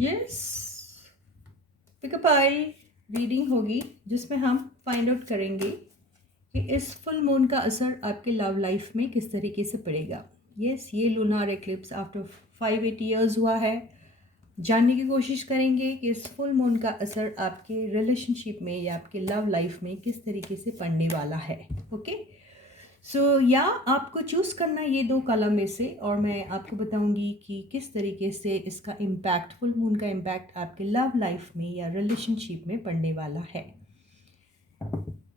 Yes, pick a pile reading होगी जिसमें हम फाइंड आउट करेंगे कि इस फुल मून का असर आपके लव लाइफ में किस तरीके से पड़ेगा। यस, ये लूनार एक्लिप्स आफ्टर 580 ईयर्स हुआ है। जानने की कोशिश करेंगे कि इस फुल मून का असर आपके रिलेशनशिप में या आपके लव लाइफ में किस तरीके से पड़ने वाला है। ओके, सो या आपको चूज़ करना ये दो कलम में से, और मैं आपको बताऊंगी कि किस तरीके से इसका इम्पैक्ट, फुल मून का इम्पैक्ट आपके लव लाइफ में या रिलेशनशिप में पड़ने वाला है।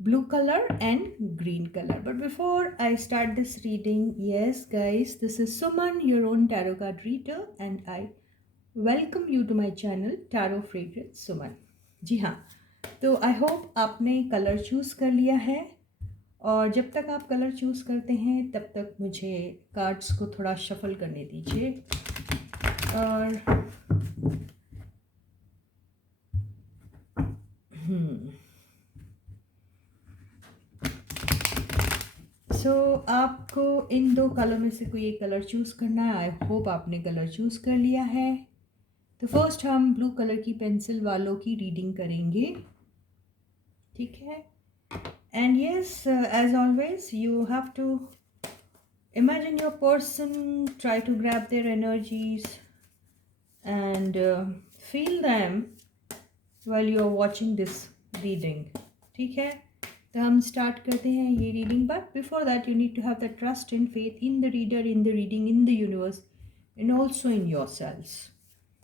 Blue colour and green colour. But before I start this reading, yes guys, this is Suman, your own tarot card reader, and I welcome you to my channel Tarot Fragrance Suman। जी हाँ, तो I hope आपने colour choose कर लिया है, और जब तक आप कलर चूज़ करते हैं तब तक मुझे कार्ड्स को थोड़ा शफल करने दीजिए। और आपको इन दो कलर में से कोई एक कलर चूज़ करना है। आई होप आपने कलर चूज़ कर लिया है। तो फर्स्ट हम ब्लू कलर की पेंसिल वालों की रीडिंग करेंगे, ठीक है। And yes, as always you have to imagine your person, try to grab their energies and feel them while you are watching this reading, ठीक है। तो हम स्टार्ट करते हैं ये reading, but before that you need to have the trust and faith in the reader, in the reading, in the universe and also in yourselves,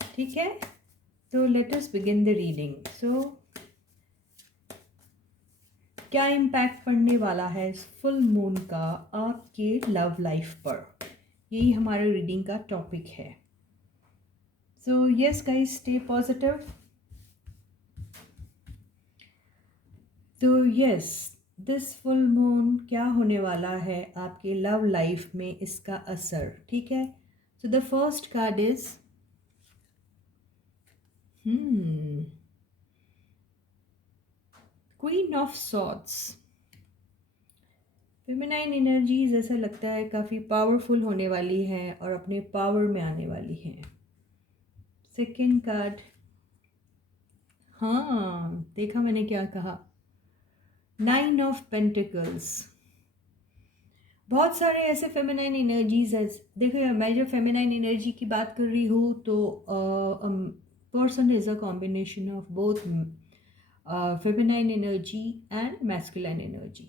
ठीक है। तो let us begin the reading. So क्या impact पड़ने वाला है इस full moon का आपके लव लाइफ पर, यही हमारे रीडिंग का टॉपिक है। So yes guys, stay positive. तो यस, दिस फुल मून क्या होने वाला है आपके लव लाइफ में, इसका असर, ठीक है। So the first card is queen of swords. Feminine energies ऐसा लगता है काफ़ी पावरफुल होने वाली है और अपने पावर में आने वाली है। सेकेंड कार्ड, हाँ देखा मैंने क्या कहा, 9 ऑफ पेंटिकल्स। बहुत सारे ऐसे फेमिनाइन एनर्जीज है। देखो, मैं जब फेमिनाइन एनर्जी की बात कर रही हूँ तो person is a combination of both feminine energy and masculine energy.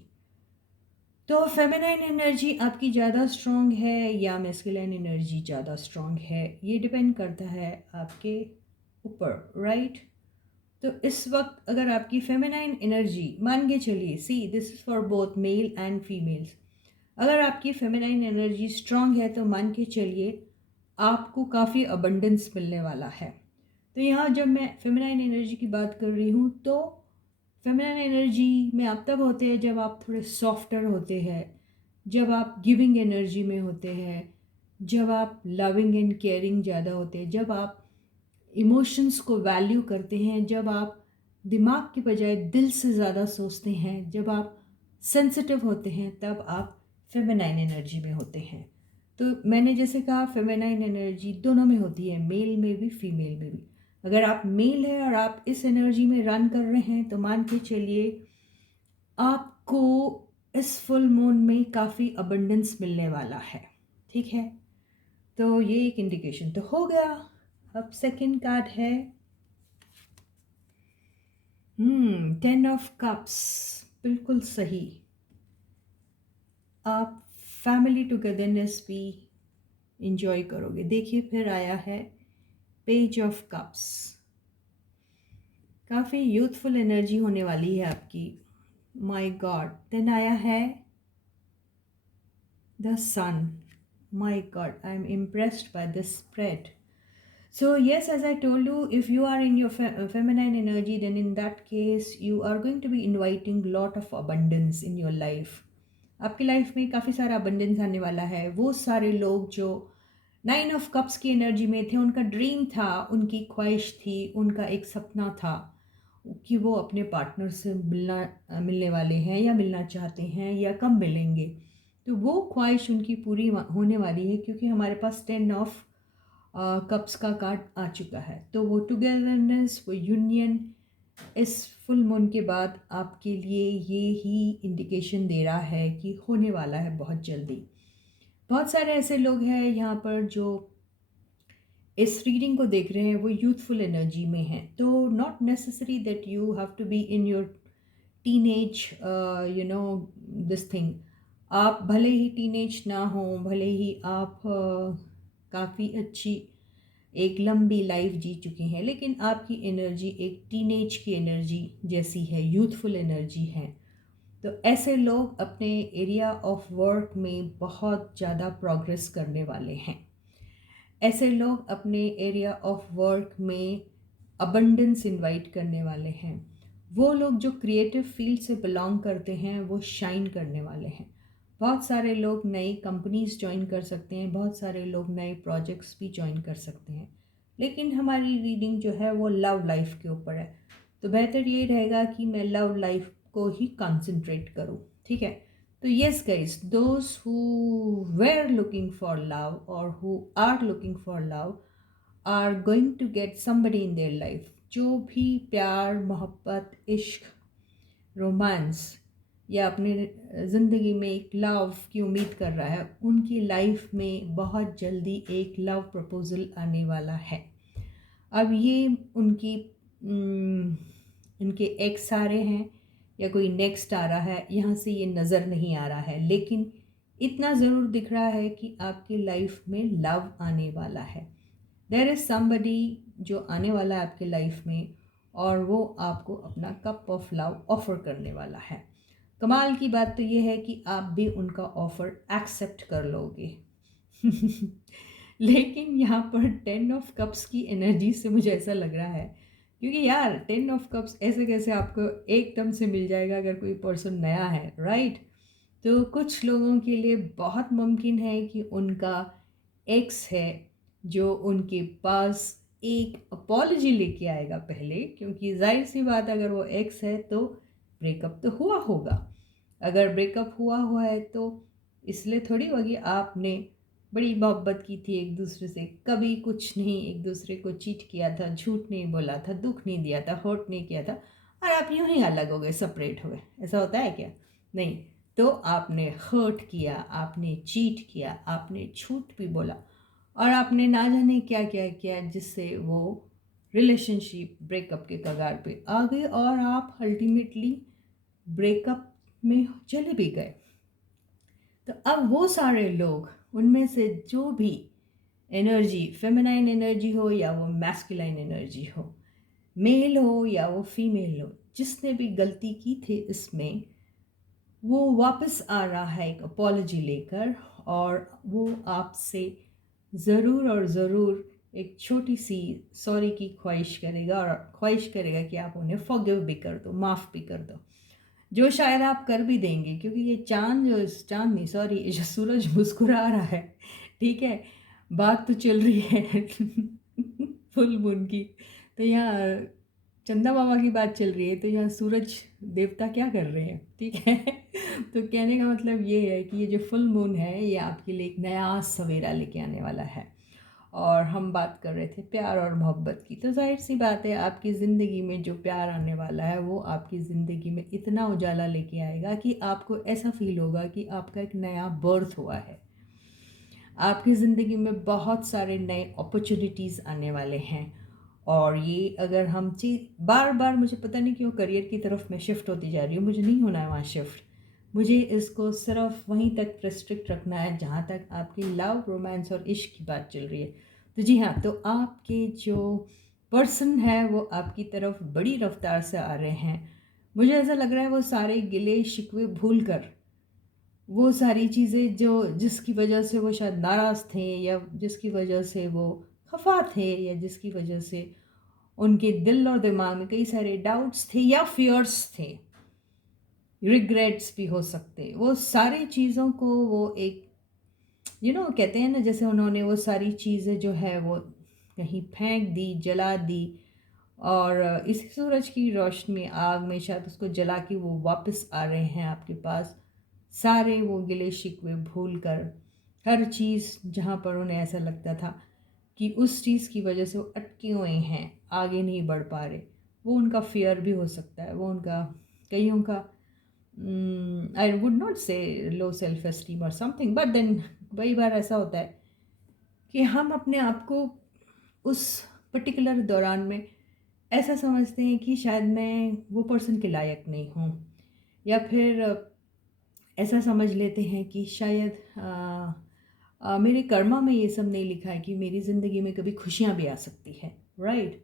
तो फेमिनाइन एनर्जी आपकी ज़्यादा स्ट्रॉन्ग है या मैस्कुलाइन एनर्जी ज़्यादा स्ट्रॉन्ग है, ये डिपेंड करता है आपके ऊपर, राइट। तो इस वक्त अगर आपकी फेमिनाइन एनर्जी, मान के चलिए, see this is for both male and females, अगर आपकी फेमिनाइन एनर्जी स्ट्रॉन्ग है तो मान के चलिए आपको काफ़ी अबंडेंस मिलने वाला है। तो यहाँ जब मैं फेमिनाइन एनर्जी की बात कर रही हूँ तो फेमिनाइन एनर्जी में आप तब होते हैं जब आप थोड़े सॉफ्टर होते हैं, जब आप गिविंग एनर्जी में होते हैं, जब आप लविंग एंड केयरिंग ज़्यादा होते हैं, जब आप इमोशंस को वैल्यू करते हैं, जब आप दिमाग के बजाय दिल से ज़्यादा सोचते हैं, जब आप सेंसिटिव होते हैं, तब आप फेमिनाइन एनर्जी में होते हैं। तो मैंने जैसे कहा, फेमिनाइन एनर्जी दोनों में होती है, मेल में भी फीमेल में भी। अगर आप मेल है और आप इस एनर्जी में रन कर रहे हैं तो मान के चलिए आपको इस फुल मून में काफ़ी अबंडेंस मिलने वाला है, ठीक है। तो ये एक इंडिकेशन तो हो गया। अब सेकंड कार्ड है 10 ऑफ कप्स। बिल्कुल सही, आप फैमिली टुगेदरनेस भी इंजॉय करोगे। देखिए फिर आया है पेज ऑफ कप्स, काफ़ी यूथफुल एनर्जी होने वाली है आपकी, माय गॉड। देन आया है the sun. My god, I am impressed by this spread. So yes, as I told you, if you are in your feminine energy, then in that case you are going to be inviting lot of abundance in your life. आपकी life में काफ़ी सारा abundance आने वाला है। वो सारे लोग जो 9 ऑफ कप्स की एनर्जी में थे, उनका ड्रीम था, उनकी ख्वाहिश थी, उनका एक सपना था कि वो अपने पार्टनर से मिलने वाले हैं या मिलना चाहते हैं या कब मिलेंगे। तो वो ख्वाहिश उनकी पूरी होने वाली है, क्योंकि हमारे पास 10 ऑफ कप्स का कार्ड आ चुका है। तो वो टुगेदरनेस, वो यूनियन इस फुल मून के बाद आपके लिए ये ही इंडिकेशन दे रहा है कि होने वाला है बहुत जल्दी। बहुत सारे ऐसे लोग हैं यहाँ पर जो इस रीडिंग को देख रहे हैं, वो यूथफुल एनर्जी में हैं। तो not necessary that you have to be in your teenage, you know this thing. आप भले ही टीनेज ना हो, भले ही आप काफ़ी अच्छी एक लंबी लाइफ जी चुके हैं, लेकिन आपकी एनर्जी एक टीनेज की एनर्जी जैसी है, यूथफुल एनर्जी है। तो ऐसे लोग अपने एरिया ऑफ वर्क में बहुत ज़्यादा प्रोग्रेस करने वाले हैं। ऐसे लोग अपने एरिया ऑफ वर्क में अबंडेंस इनवाइट करने वाले हैं। वो लोग जो क्रिएटिव फील्ड से बिलोंग करते हैं वो शाइन करने वाले हैं। बहुत सारे लोग नई कंपनीज ज्वाइन कर सकते हैं, बहुत सारे लोग नए प्रोजेक्ट्स भी ज्वाइन कर सकते हैं। लेकिन हमारी रीडिंग जो है वो लव लाइफ के ऊपर है, तो बेहतर ये रहेगा कि मैं लव लाइफ को ही कंसंट्रेट करूँ। ठीक है, तो yes guys, those who were looking for love or who are looking for love are going to get somebody in their life। जो भी प्यार, मोहब्बत, इश्क, रोमांस या अपने ज़िंदगी में एक लव की उम्मीद कर रहा है, उनकी लाइफ में बहुत जल्दी एक लव प्रपोजल आने वाला है। अब ये उनकी इनके एक्स आ रहे हैं या कोई नेक्स्ट आ रहा है, यहाँ से ये नज़र नहीं आ रहा है, लेकिन इतना ज़रूर दिख रहा है कि आपकी लाइफ में लव आने वाला है। देयर इज़ समबडी जो आने वाला है आपके लाइफ में, और वो आपको अपना कप ऑफ लव ऑफ़र करने वाला है। कमाल की बात तो ये है कि आप भी उनका ऑफ़र एक्सेप्ट कर लोगे। लेकिन यहाँ पर 10 ऑफ कप्स की एनर्जी से मुझे ऐसा लग रहा है, क्योंकि यार 10 ऑफ कप्स ऐसे कैसे आपको एकदम से मिल जाएगा अगर कोई पर्सन नया है, राइट? तो कुछ लोगों के लिए बहुत मुमकिन है कि उनका एक्स है जो उनके पास एक अपॉलजी लेके आएगा पहले, क्योंकि जाहिर सी बात अगर वो एक्स है तो ब्रेकअप तो हुआ होगा। अगर ब्रेकअप हुआ है तो इसलिए थोड़ी होगी आपने बड़ी मोहब्बत की थी एक दूसरे से, कभी कुछ नहीं, एक दूसरे को चीट किया था, झूठ नहीं बोला था, दुख नहीं दिया था, हर्ट नहीं किया था, और आप यूं ही अलग हो गए, सेपरेट हो गए। ऐसा होता है क्या? नहीं। तो आपने हर्ट किया, आपने चीट किया, आपने झूठ भी बोला, और आपने ना जाने क्या क्या किया जिससे वो रिलेशनशिप ब्रेकअप के कगार पे आ गई, और आप अल्टीमेटली ब्रेकअप में चले भी गए। तो अब वो सारे लोग, उनमें से जो भी एनर्जी, फेमिनाइन एनर्जी हो या वो मैस्कुलाइन एनर्जी हो, मेल हो या वो फीमेल हो, जिसने भी गलती की थी इसमें, वो वापस आ रहा है एक अपॉलजी लेकर, और वो आपसे ज़रूर और ज़रूर एक छोटी सी सॉरी की ख्वाहिश करेगा, और ख्वाहिश करेगा कि आप उन्हें फॉरगिव भी कर दो, माफ़ भी कर दो, जो शायद आप कर भी देंगे, क्योंकि ये चांद नहीं, सॉरी, ये जो सूरज मुस्कुरा रहा है, ठीक है, बात तो चल रही है फुल मून की, तो यहाँ चंदा मामा की बात चल रही है, तो यहाँ सूरज देवता क्या कर रहे हैं, ठीक है। तो कहने का मतलब ये है कि ये जो फुल मून है ये आपके लिए एक नया सवेरा लेके आने वाला है। और हम बात कर रहे थे प्यार और मोहब्बत की, तो जाहिर सी बात है आपकी ज़िंदगी में जो प्यार आने वाला है वो आपकी ज़िंदगी में इतना उजाला लेके आएगा कि आपको ऐसा फील होगा कि आपका एक नया बर्थ हुआ है। आपकी ज़िंदगी में बहुत सारे नए अपॉर्चुनिटीज़ आने वाले हैं, और ये अगर हम चीज़ बार बार, मुझे पता नहीं क्यों करियर की तरफ मैं शिफ्ट होती जा रही हूँ, मुझे नहीं होना है वहाँ शिफ्ट, मुझे इसको सिर्फ वहीं तक रिस्ट्रिक्ट रखना है जहाँ तक आपकी लव, रोमांस और इश्क की बात चल रही है। तो जी हाँ, तो आपके जो पर्सन है वो आपकी तरफ बड़ी रफ्तार से आ रहे हैं। मुझे ऐसा लग रहा है वो सारे गिले शिकवे भूल कर, वो सारी चीज़ें जो जिसकी वजह से वो शायद नाराज़ थे, या जिसकी वजह से वो खफा थे, या जिसकी वजह से उनके दिल और दिमाग में कई सारे डाउट्स थे या फियर्स थे, रिग्रेट्स भी हो सकते, वो सारी चीज़ों को वो एक कहते हैं ना, जैसे उन्होंने वो सारी चीज़ें जो है वो कहीं फेंक दी, जला दी, और इसी सूरज की रोशनी में, आग में शायद उसको जला के वो वापस आ रहे हैं आपके पास, सारे वो गिले शिकवे भूल कर, हर चीज़ जहाँ पर उन्हें ऐसा लगता था कि उस चीज़ की वजह से वो अटके हुए हैं, आगे नहीं बढ़ पा रहे। वो उनका फ़ियर भी हो सकता है, वो उनका कईयों का आई वुड नॉट से लो सेल्फ एस्टीम और समथिंग, बट देन कई बार ऐसा होता है कि हम अपने आप को उस पर्टिकुलर दौरान में ऐसा समझते हैं कि शायद मैं वो पर्सन के लायक नहीं हूँ, या फिर ऐसा समझ लेते हैं कि शायद मेरे कर्मा में ये सब नहीं लिखा है कि मेरी ज़िंदगी में कभी खुशियाँ भी आ सकती है, राइट।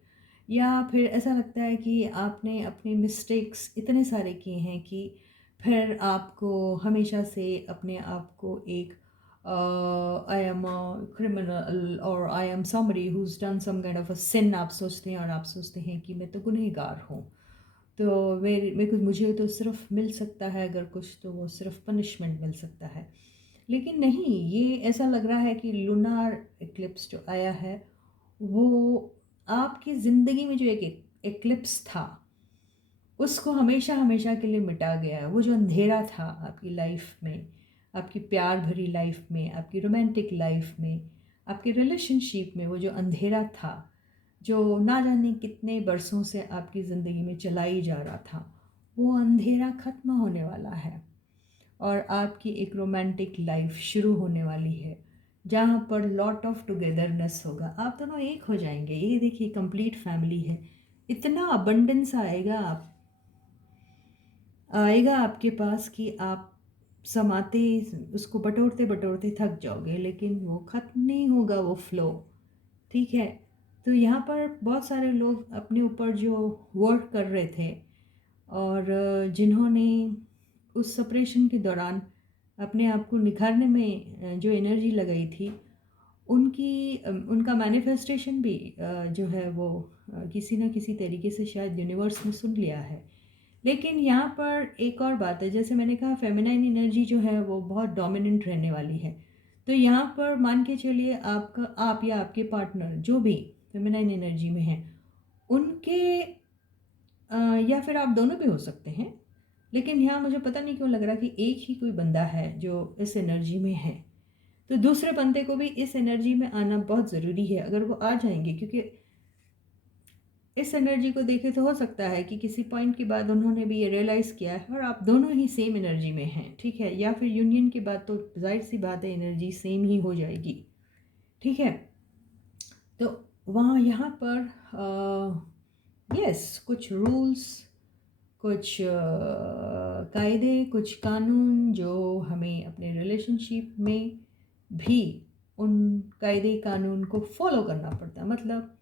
या फिर ऐसा लगता है कि आपने अपने मिस्टेक्स इतने सारे किए हैं कि फिर आपको हमेशा से अपने आप को एक आई एम अ क्रिमिनल और I am somebody who's done some kind of a sin आप सोचते हैं, और आप सोचते हैं कि मैं तो गुनहगार हूँ, तो मेरे को मुझे तो सिर्फ मिल सकता है अगर कुछ, तो वो सिर्फ पनिशमेंट मिल सकता है। लेकिन नहीं, ये ऐसा लग रहा है कि लूनार इक्लिप्स जो आया है वो आपकी ज़िंदगी में जो एक इक्लिप्स था उसको हमेशा हमेशा के लिए मिटा गया है। वो जो अंधेरा था आपकी लाइफ में, आपकी प्यार भरी लाइफ में, आपकी रोमांटिक लाइफ में, आपकी रिलेशनशिप में, वो जो अंधेरा था जो ना जाने कितने बरसों से आपकी ज़िंदगी में चला ही जा रहा था, वो अंधेरा ख़त्म होने वाला है और आपकी एक रोमांटिक लाइफ शुरू होने वाली है जहाँ पर लॉट ऑफ टुगेदरनेस होगा। आप दोनों एक हो जाएंगे। ये देखिए कंप्लीट फैमिली है। इतना अबंडेंस आएगा आपके पास कि आप समाते उसको बटोरते बटोरते थक जाओगे, लेकिन वो ख़त्म नहीं होगा वो फ्लो। ठीक है, तो यहाँ पर बहुत सारे लोग अपने ऊपर जो वर्क कर रहे थे और जिन्होंने उस सेपरेशन के दौरान अपने आप को निखारने में जो एनर्जी लगाई थी, उनका मैनिफेस्टेशन भी जो है वो किसी न किसी तरीके से शायद यूनिवर्स ने सुन लिया है। लेकिन यहाँ पर एक और बात है, जैसे मैंने कहा फेमिनाइन एनर्जी जो है वो बहुत डोमिनेंट रहने वाली है। तो यहाँ पर मान के चलिए आप या आपके पार्टनर जो भी फेमिनाइन एनर्जी में हैं उनके या फिर आप दोनों भी हो सकते हैं, लेकिन यहाँ मुझे पता नहीं क्यों लग रहा कि एक ही कोई बंदा है जो इस एनर्जी में है, तो दूसरे बंदे को भी इस एनर्जी में आना बहुत ज़रूरी है अगर वो आ जाएंगे, क्योंकि इस एनर्जी को देखे तो हो सकता है कि किसी पॉइंट के बाद उन्होंने भी ये रियलाइज़ किया है और आप दोनों ही सेम एनर्जी में हैं, ठीक है। या फिर यूनियन के बाद तो जाहिर सी बात है एनर्जी सेम ही हो जाएगी, ठीक है। तो वहाँ यहाँ पर यस कुछ रूल्स, कुछ कायदे, कुछ कानून जो हमें अपने रिलेशनशिप में भी उन कायदे कानून को फॉलो करना पड़ता है। मतलब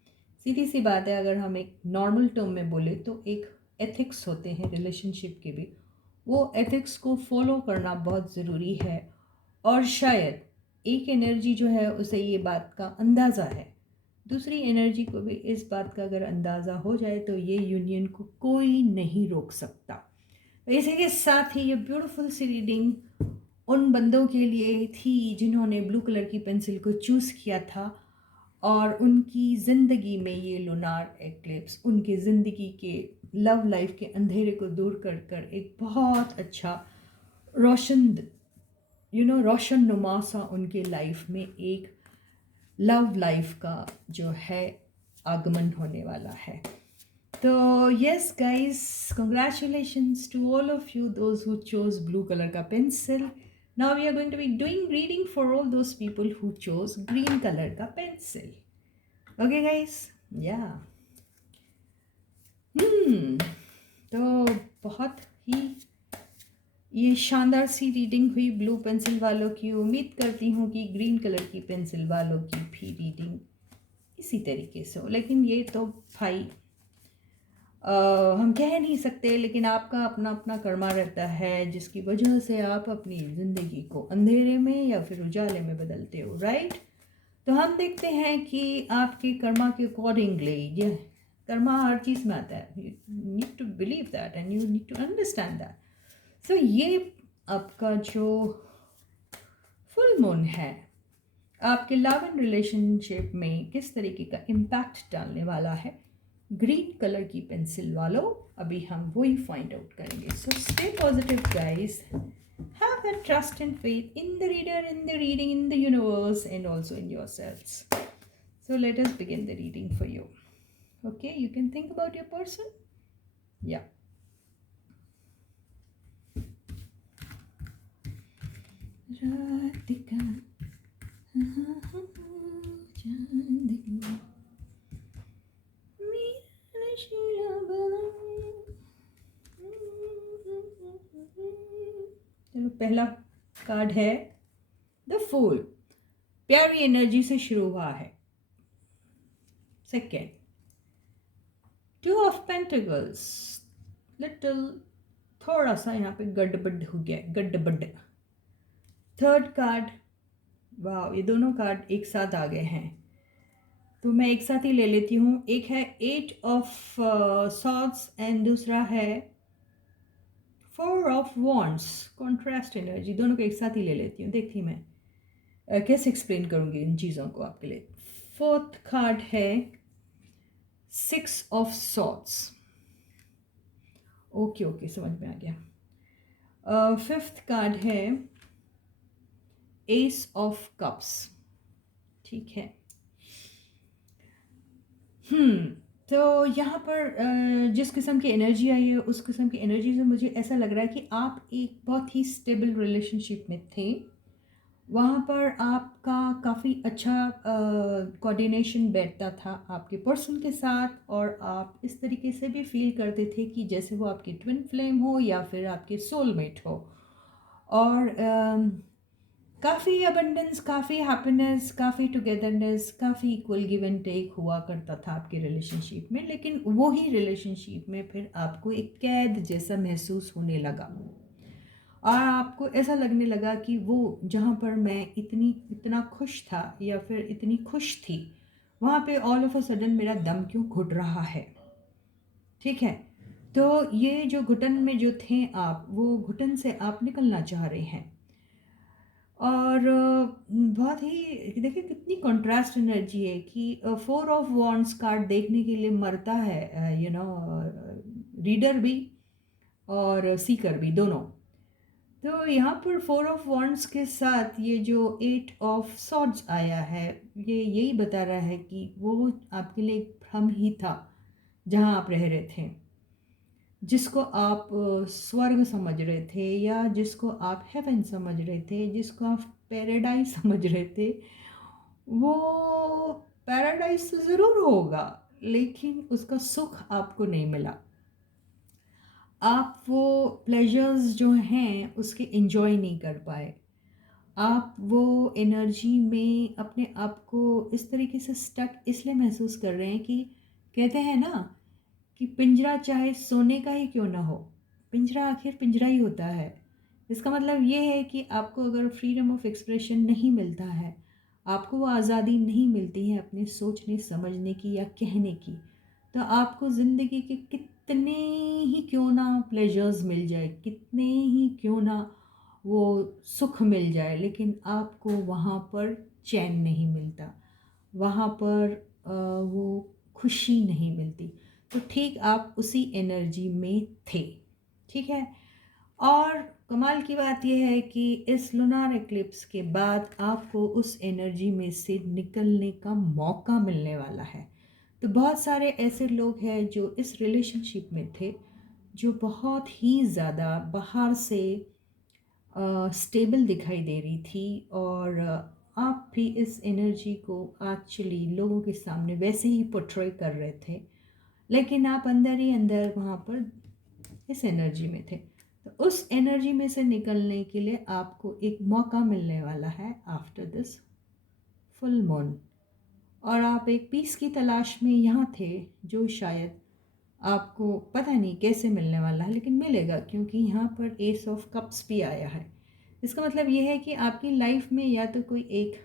सीधी सी बात है, अगर हम एक नॉर्मल टर्म में बोले तो एक एथिक्स होते हैं रिलेशनशिप के भी, वो एथिक्स को फॉलो करना बहुत ज़रूरी है। और शायद एक एनर्जी जो है उसे ये बात का अंदाज़ा है, दूसरी एनर्जी को भी इस बात का अगर अंदाज़ा हो जाए तो ये यूनियन को कोई नहीं रोक सकता। तो इसी के साथ ही ये ब्यूटीफुल सी रीडिंग उन बंदों के लिए थी जिन्होंने ब्लू कलर की पेंसिल को चूज़ किया था और उनकी ज़िंदगी में ये लूनार एक्लिप्स उनके ज़िंदगी के लव लाइफ के अंधेरे को दूर कर कर एक बहुत अच्छा रोशन रोशन नुमा सा उनके लाइफ में एक लव लाइफ का जो है आगमन होने वाला है। तो yes guys, congratulations to all of you those who chose blue colour का pencil. Now we are going to be doing reading for all those people who chose green colour का पेंसिल। ओके गाइस, या तो बहुत ही ये शानदार सी reading हुई ब्लू पेंसिल वालों की। उम्मीद करती हूँ कि ग्रीन कलर की पेंसिल वालों की भी रीडिंग इसी तरीके से हो, लेकिन ये तो भाई हम कह नहीं सकते, लेकिन आपका अपना अपना कर्मा रहता है जिसकी वजह से आप अपनी ज़िंदगी को अंधेरे में या फिर उजाले में बदलते हो, राइट। तो हम देखते हैं कि आपके कर्मा के अकॉर्डिंगली ये कर्मा हर चीज़ में आता है। You need to believe that and you need to understand that. So ये आपका जो फुल मून है आपके लव एंड रिलेशनशिप में किस तरीके का इम्पैक्ट डालने वाला है ग्रीन कलर की पेंसिल वालों, अभी हम वही फाइंड आउट करेंगे। So stay positive guys, have that trust and faith in the reader, in the reading, in the universe and also in yourselves. So let us begin the reading for you. Okay, you can think about your person. Yeah. Radhika. चलो पहला card है the fool, प्यारी energy से शुरू हुआ है। Second, two of pentacles, little, थोड़ा सा यहाँ पे गड़बड़ हो गया, गड़बड़। थर्ड कार्ड, वाह ये दोनों कार्ड एक साथ आ गए हैं, तो मैं एक साथ ही ले लेती हूँ। एक है एट ऑफ सॉर्ड्स एंड दूसरा है four of wands, contrast energy, दोनों को एक साथ ही ले लेती हूँ। देखती मैं कैसे एक्सप्लेन करूँगी इन चीज़ों को आपके लिए। फोर्थ कार्ड है six of swords, okay okay समझ में आ गया। फिफ्थ कार्ड है एस ऑफ कप्स, ठीक है। तो यहाँ पर जिस किस्म की एनर्जी आई है उस किस्म की एनर्जी से मुझे ऐसा लग रहा है कि आप एक बहुत ही स्टेबल रिलेशनशिप में थे। वहाँ पर आपका काफ़ी अच्छा कोऑर्डिनेशन बैठता था आपके पर्सन के साथ, और आप इस तरीके से भी फील करते थे कि जैसे वो आपकी ट्विन फ्लेम हो या फिर आपके सोलमेट हो। और काफ़ी अबंडेंस, काफ़ी हैप्पीनेस, काफ़ी टुगेदरनेस, काफ़ी इक्वल गिव एंड टेक हुआ करता था आपके रिलेशनशिप में। लेकिन वही रिलेशनशिप में फिर आपको एक कैद जैसा महसूस होने लगा, और आपको ऐसा लगने लगा कि वो जहाँ पर मैं इतना खुश था या फिर इतनी खुश थी, वहाँ पे ऑल ऑफ अ सडन मेरा दम क्यों घुट रहा है। ठीक है, तो ये जो घुटन में जो थे आप, वो घुटन से आप निकलना चाह रहे हैं। और बहुत ही देखिए कितनी कंट्रास्ट एनर्जी है कि फोर ऑफ वॉन्ड्स कार्ड देखने के लिए मरता है रीडर भी और सीकर भी, दोनों। तो यहाँ पर फोर ऑफ वॉन्ड्स के साथ ये जो एट ऑफ सॉर्ड्स आया है, ये यही बता रहा है कि वो आपके लिए एक भ्रम ही था जहाँ आप रह रहे थे, जिसको आप स्वर्ग समझ रहे थे या जिसको आप हेवन समझ रहे थे, जिसको आप पैराडाइज समझ रहे थे। वो पैराडाइज तो ज़रूर होगा, लेकिन उसका सुख आपको नहीं मिला। आप वो प्लेजर्स जो हैं उसके एंजॉय नहीं कर पाए। आप वो एनर्जी में अपने आप को इस तरीके से स्टक इसलिए महसूस कर रहे हैं कि कहते हैं ना कि पिंजरा चाहे सोने का ही क्यों ना हो, पिंजरा आखिर पिंजरा ही होता है। इसका मतलब ये है कि आपको अगर फ्रीडम ऑफ एक्सप्रेशन नहीं मिलता है, आपको वो आज़ादी नहीं मिलती है अपने सोचने समझने की या कहने की, तो आपको ज़िंदगी के कितने ही क्यों ना प्लेजर्स मिल जाए, कितने ही क्यों ना वो सुख मिल जाए, लेकिन आपको वहाँ पर चैन नहीं मिलता, वहाँ पर वो खुशी नहीं मिलती। तो ठीक आप उसी एनर्जी में थे, ठीक है। और कमाल की बात यह है कि इस लूनार एक्लिप्स के बाद आपको उस एनर्जी में से निकलने का मौका मिलने वाला है। तो बहुत सारे ऐसे लोग हैं जो इस रिलेशनशिप में थे, जो बहुत ही ज़्यादा बाहर से स्टेबल दिखाई दे रही थी, और आप भी इस एनर्जी को एक्चुअली लोगों के सामने वैसे ही पोर्ट्रे कर रहे थे, लेकिन आप अंदर ही अंदर वहाँ पर इस एनर्जी में थे। तो उस एनर्जी में से निकलने के लिए आपको एक मौका मिलने वाला है आफ्टर दिस फुल मून, और आप एक पीस की तलाश में यहाँ थे जो शायद आपको पता नहीं कैसे मिलने वाला है, लेकिन मिलेगा, क्योंकि यहाँ पर एस ऑफ कप्स भी आया है। इसका मतलब ये है कि आपकी लाइफ में या तो कोई एक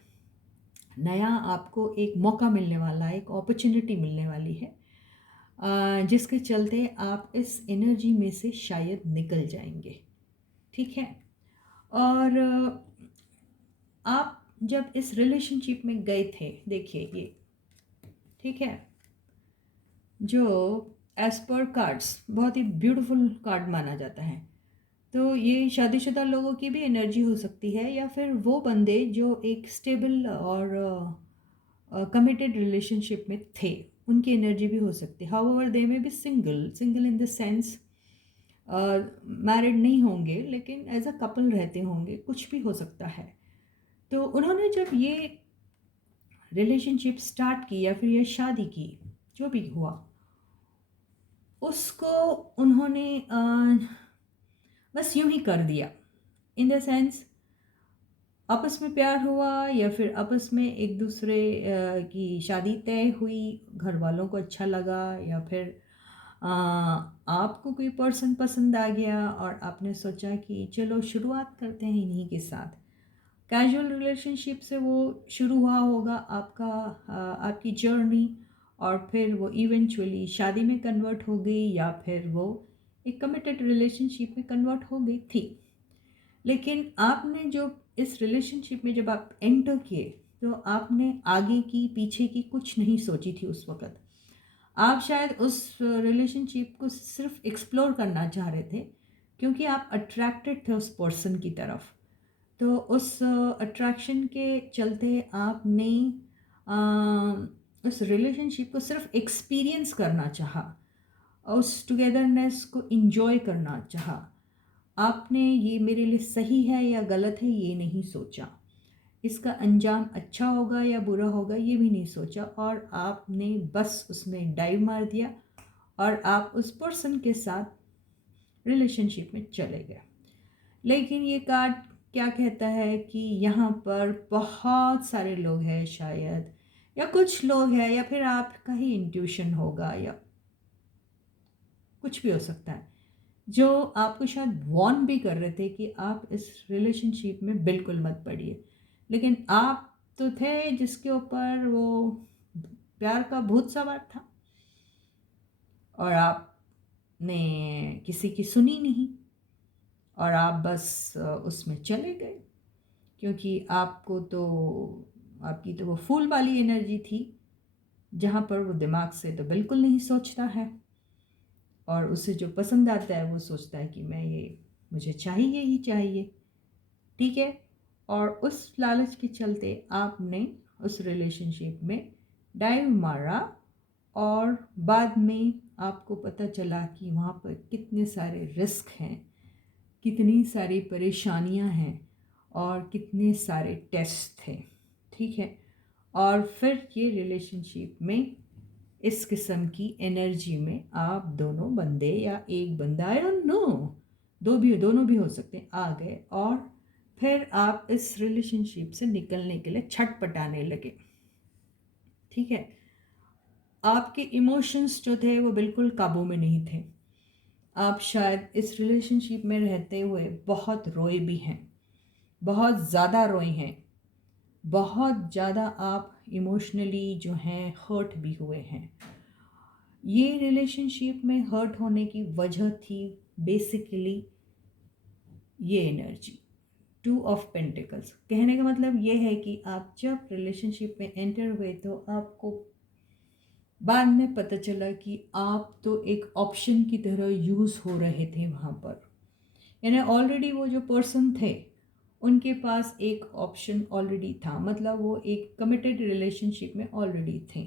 नया आपको एक मौका मिलने वाला है, एक अपॉर्चुनिटी मिलने वाली है, जिसके चलते आप इस एनर्जी में से शायद निकल जाएंगे, ठीक है। और आप जब इस रिलेशनशिप में गए थे, देखिए ये, ठीक है, जो एज पर कार्ड्स बहुत ही ब्यूटीफुल कार्ड माना जाता है। तो ये शादीशुदा लोगों की भी एनर्जी हो सकती है, या फिर वो बंदे जो एक स्टेबल और कमिटेड रिलेशनशिप में थे, उनकी एनर्जी भी हो सकती है। However they may be single, single in the sense married नहीं होंगे लेकिन एज अ कपल रहते होंगे, कुछ भी हो सकता है। तो उन्होंने जब ये रिलेशनशिप स्टार्ट की या फिर ये शादी की, जो भी हुआ, उसको उन्होंने बस यूं ही कर दिया। इन द सेंस आपस में प्यार हुआ या फिर आपस में एक दूसरे की शादी तय हुई, घर वालों को अच्छा लगा, या फिर आपको कोई पर्सन पसंद आ गया और आपने सोचा कि चलो शुरुआत करते हैं इन्हीं के साथ। कैजुअल रिलेशनशिप से वो शुरू हुआ होगा आपका आपकी जर्नी, और फिर वो इवेंचुअली शादी में कन्वर्ट हो गई या फिर वो एक कमिटेड रिलेशनशिप में कन्वर्ट हो गई थी। लेकिन आपने जो इस रिलेशनशिप में जब आप एंटर किए तो आपने आगे की पीछे की कुछ नहीं सोची थी उस वक़्त। आप शायद उस रिलेशनशिप को सिर्फ एक्सप्लोर करना चाह रहे थे क्योंकि आप अट्रैक्टेड थे उस पर्सन की तरफ। तो उस अट्रैक्शन के चलते आपने उस रिलेशनशिप को सिर्फ एक्सपीरियंस करना चाहा, उस टुगेदरनेस को इंजॉय करना चाहा। आपने ये मेरे लिए सही है या गलत है ये नहीं सोचा, इसका अंजाम अच्छा होगा या बुरा होगा ये भी नहीं सोचा, और आपने बस उसमें डाइव मार दिया और आप उस पर्सन के साथ रिलेशनशिप में चले गए। लेकिन ये कार्ड क्या कहता है कि यहाँ पर बहुत सारे लोग हैं शायद, या कुछ लोग हैं, या फिर आपका ही इंट्यूशन होगा, या कुछ भी हो सकता है, जो आपको शायद वॉर्न भी कर रहे थे कि आप इस रिलेशनशिप में बिल्कुल मत पड़िए। लेकिन आप तो थे जिसके ऊपर वो प्यार का भूत सवार था और आपने किसी की सुनी नहीं और आप बस उसमें चले गए, क्योंकि आपको तो आपकी तो वो फूल वाली एनर्जी थी जहाँ पर वो दिमाग से तो बिल्कुल नहीं सोचता है, और उसे जो पसंद आता है वो सोचता है कि मैं ये, मुझे चाहिए ही चाहिए, ठीक है। और उस लालच के चलते आपने उस रिलेशनशिप में डाइव मारा, और बाद में आपको पता चला कि वहाँ पर कितने सारे रिस्क हैं, कितनी सारी परेशानियाँ हैं और कितने सारे टेस्ट थे, ठीक है। और फिर ये रिलेशनशिप में इस किस्म की एनर्जी में आप दोनों बंदे या एक बंदा, आई डोंट नो, दोनों भी हो सकते हैं, आ गए, और फिर आप इस रिलेशनशिप से निकलने के लिए छटपटाने लगे, ठीक है। आपके इमोशंस जो थे वो बिल्कुल काबू में नहीं थे। आप शायद इस रिलेशनशिप में रहते हुए बहुत रोए भी हैं, बहुत ज़्यादा रोए हैं, बहुत ज़्यादा आप इमोशनली जो हैं हर्ट भी हुए हैं। ये रिलेशनशिप में हर्ट होने की वजह थी बेसिकली ये एनर्जी, 2 ऑफ पेंटिकल्स। कहने का मतलब ये है कि आप जब रिलेशनशिप में एंटर हुए तो आपको बाद में पता चला कि आप तो एक ऑप्शन की तरह यूज़ हो रहे थे वहाँ पर, यानी ऑलरेडी वो जो पर्सन थे उनके पास एक ऑप्शन ऑलरेडी था, मतलब वो एक कमिटेड रिलेशनशिप में ऑलरेडी थे।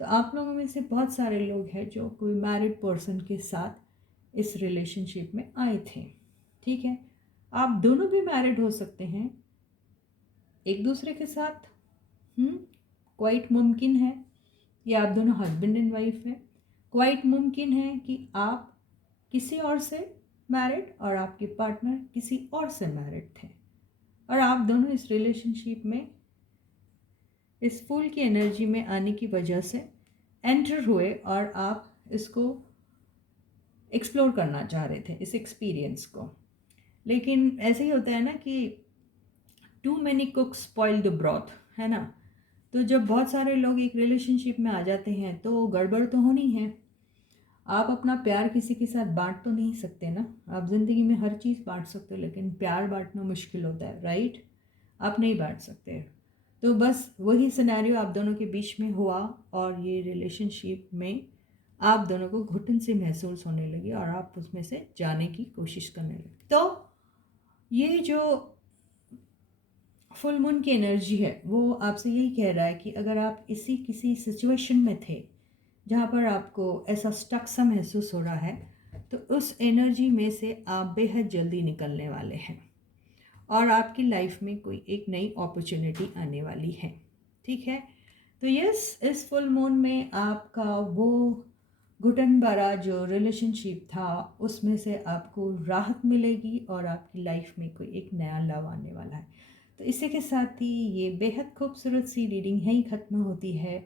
तो आप लोगों में से बहुत सारे लोग हैं जो कोई मैरिड पर्सन के साथ इस रिलेशनशिप में आए थे, ठीक है। आप दोनों भी मैरिड हो सकते हैं एक दूसरे के साथ, क्वाइट मुमकिन है, या आप दोनों हस्बैंड एंड वाइफ हैं, क्वाइट मुमकिन है कि आप किसी और से मैरिड और आपके पार्टनर किसी और से मैरिड थे, और आप दोनों इस रिलेशनशिप में इस फूल की एनर्जी में आने की वजह से एंटर हुए, और आप इसको एक्सप्लोर करना चाह रहे थे इस एक्सपीरियंस को। लेकिन ऐसे ही होता है ना कि too many cooks spoil the broth, है ना। तो जब बहुत सारे लोग एक रिलेशनशिप में आ जाते हैं तो गड़बड़ तो होनी है। आप अपना प्यार किसी के साथ बांट तो नहीं सकते ना। आप ज़िंदगी में हर चीज़ बांट सकते हो लेकिन प्यार बांटना मुश्किल होता है, राइट। आप नहीं बांट सकते। तो बस वही सिनेरियो आप दोनों के बीच में हुआ, और ये रिलेशनशिप में आप दोनों को घुटन से महसूस होने लगी और आप उसमें से जाने की कोशिश करने लगे। तो ये जो फुल मून की एनर्जी है वो आपसे यही कह रहा है कि अगर आप किसी सिचुएशन में थे जहाँ पर आपको ऐसा स्टक सा महसूस हो रहा है, तो उस एनर्जी में से आप बेहद जल्दी निकलने वाले हैं और आपकी लाइफ में कोई एक नई अपॉर्चुनिटी आने वाली है। ठीक है, तो यस, इस फुल मून में आपका वो घुटन भरा जो रिलेशनशिप था उसमें से आपको राहत मिलेगी और आपकी लाइफ में कोई एक नया लव आने वाला है। तो इसी के साथ ही ये बेहद खूबसूरत सी रीडिंग यहीं ख़त्म होती है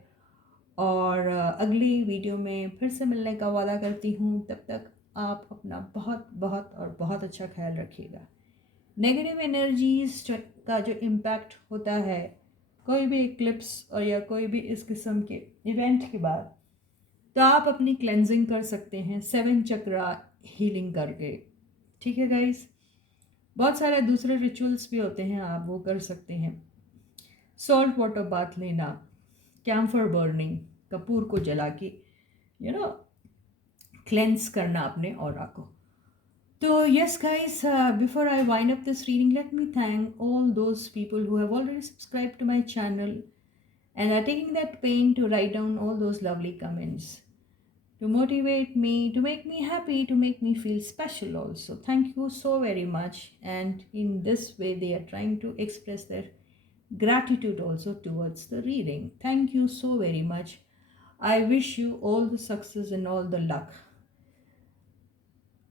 और अगली वीडियो में फिर से मिलने का वादा करती हूँ। तब तक आप अपना बहुत बहुत और बहुत अच्छा ख्याल रखिएगा। नेगेटिव एनर्जीज का जो इम्पैक्ट होता है कोई भी इक्लिप्स और या कोई भी इस किस्म के इवेंट के बाद, तो आप अपनी क्लेंजिंग कर सकते हैं 7 चक्रा हीलिंग करके। ठीक है गाइस, बहुत सारे दूसरे रिचुअल्स भी होते हैं, आप वो कर सकते हैं। सॉल्ट वाटर बाथ लेना, कैम्फर बर्निंग, कपूर को जला के क्लेंस करना अपने ऑरा को। So, yes, guys, before I wind up this reading, let me thank all those people who have already subscribed to my channel and are taking that pain to write down all those lovely comments to motivate me, to make me happy, to make me feel special also. Thank you so very much. And in this way, they are trying to express their gratitude also towards the reading. Thank you so very much. I wish you all the success and all the luck.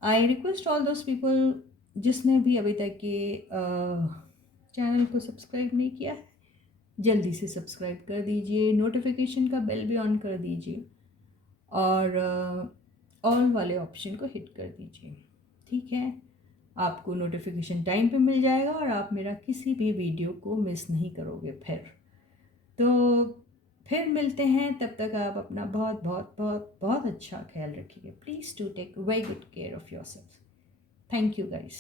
I request all those people जिसने भी अभी तक ये channel को subscribe नहीं किया है, जल्दी से सब्सक्राइब कर दीजिए, नोटिफिकेशन का बेल भी ऑन कर दीजिए और ऑल वाले ऑप्शन को हिट कर दीजिए। ठीक है, आपको नोटिफिकेशन टाइम पे मिल जाएगा और आप मेरा किसी भी वीडियो को मिस नहीं करोगे। फिर मिलते हैं, तब तक आप अपना बहुत बहुत बहुत बहुत अच्छा ख्याल रखिए। Please to take very good care of yourself. Thank you guys.